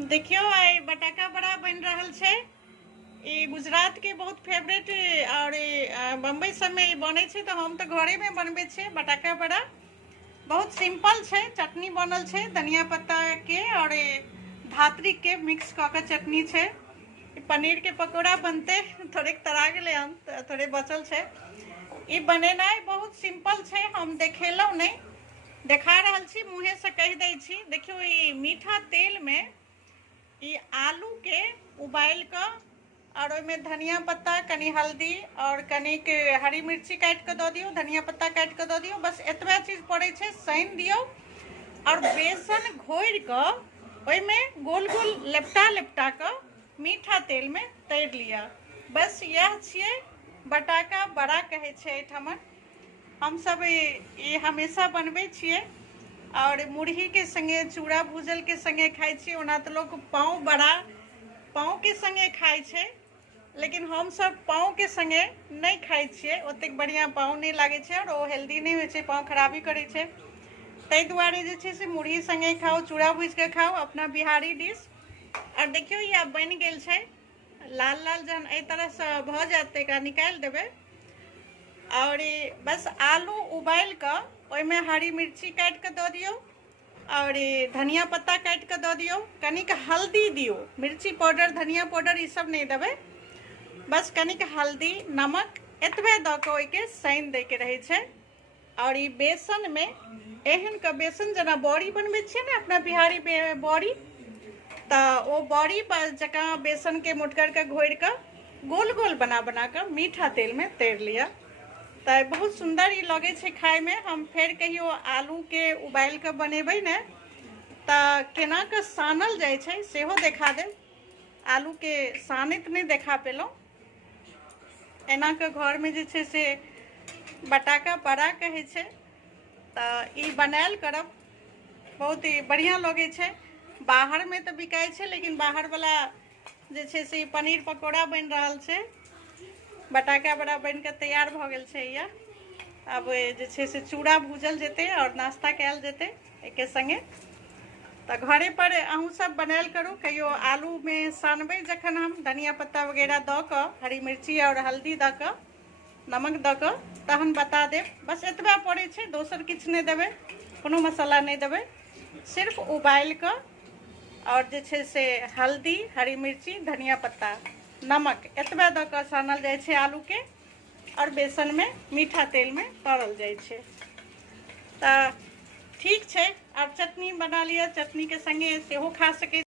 देखियो आई बटाका बड़ा बन रहल छै। गुजरात के बहुत फेवरेट और बम्बई सब में बने छै, तो हम तो घरे में बनबे छे। बटाका बड़ा बहुत सिंपल छै। चटनी बनल छै धनिया पत्ता के और धात्री के मिक्स क के चटनी छै। पनीर के पकौड़ा बनते, थोड़े तरा गेले हम, थोड़े बचल छै। ई बनेनाइ बहुत सिंपल छै। हम देखेलौ नहीं, देखा रहल छी, मुँहे से कह दै छी। देखियो ई मीठा तेल में ई आलू के उबाल के और ओहिमे धनिया पत्ता, कनी हल्दी और कनिक हरी मिर्ची काट के दऽ दियौ, धनिया पत्ता काट के दऽ दियौ, बस एतबे चीज पड़ै छै। सानि दियौ और बेसन घोरि के ओहिमे गोल गोल लेपटा लेपटा के मीठा तेल में तैर लिया। बस यह छियै बटाका बड़ा कहै छै एहिठमन। हम सब ई हमेशा बनबै छियै और मुरही के संगे, चूड़ा भूजल के संगे खाइ छियै। ओना तो लोग पाँव बड़ा पाँव के संगे खाइ छै, लेकिन हम सब पाँव के संगे नहीं खाइ छियै। ओतेक बढ़िया पाँव नहीं लागे छै और ओ हेल्दी नहीं होइ छै, पाँव खराबी करै छै। ताहि दुआरे जे छै से मुरही संगे खाओ, चूड़ा भूज के खाओ, अपना बिहारी डिश। और देखियो ये आब बनि गेल छै। लाल लाल जहन एहि तरह से भ जायत त एकरा निकालि देबै और बस आलू उबाल के ओहिमे हरी मिर्ची काट के दऽ दियौ और धनिया पत्ता काट के दऽ दियौ। कनिक हल्दी दियौ, मिर्ची पाउडर, धनिया पाउडर ई सब नहीं देबै। बस कनिक हल्दी, नमक एतबे दऽ के ओहिके सानि दै के रहै छै। और ई बेसन में एहन के बेसन जेना बड़ी बनबै छियै ने अपना बिहारी बड़ी, तऽ ओ बड़ी पर जकाँ बेसन के मोटगर के घोरि के गोल गोल बना बना के मीठा तेल में तैर लिया। तो बहुत सुंदर ई लगे छै खाय में। हम फेर कहियो आलू के उबाल के बनेबै ने तऽ केना के सानल जाय छै सेहो देखा देब। आलू के सानैत नहीं देखा पेलहुँ। एना के घर में जे छै से बटाका बड़ा कहै छै, तऽ ई बनायल करब, बहुत ही बढ़िया लगे छै। बाहर में तो बिकाय छै, लेकिन बाहर वाला जे छै से पनीर पकौड़ा बन रहल छै। बटाका बड़ा बन के तैयार भ गेल छै। या अब जे छै से चूड़ा भूजल जेतै और नाश्ता कयल जेतै एके संगे। तऽ घरे पर अहूँ सब बनायल करू। कहियो आलू में सानबै जखन हम, धनिया पत्ता वगैरह दऽ कऽ, हरी मिर्ची और हल्दी दऽ कऽ, नमक दऽ कऽ, तहन बता देब। बस एतबे पड़ै छै, दोसर किछु नहीं देबै, कोनो मसाला नहीं देबै। सिर्फ उबाल कऽ और जे छै से हल्दी, हरी मिर्ची, धनिया पत्ता, नमक एतबे दऽ कऽ सानल जाइ छै आलू के और बेसन में मीठा तेल में तरल जाइ छै। तऽ ठीक छै, आब चटनी बना लिअ, चटनी के संगे सेहो खा सकै